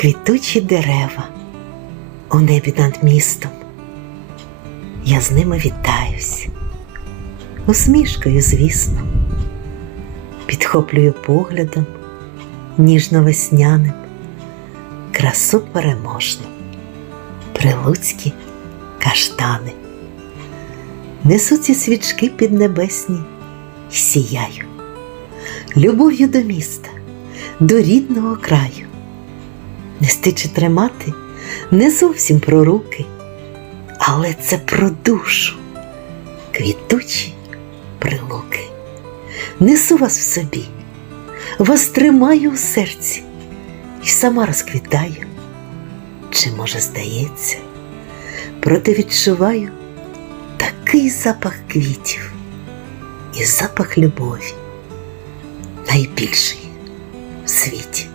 квітучі дерева у небі над містом. Я з ними вітаюсь, усмішкою, звісно, підхоплюю поглядом ніжно весняним, красу переможну, прилуцькі каштани. Несу ці свічки піднебесні і сіяю, любов'ю до міста, до рідного краю. Нести чи тримати не зовсім про руки, але це про душу, квітучі прилуки. Несу вас в собі, вас тримаю у серці і сама розквітаю. Чи, може, здається, проте відчуваю такий запах квітів і запах любові найбільший в світі.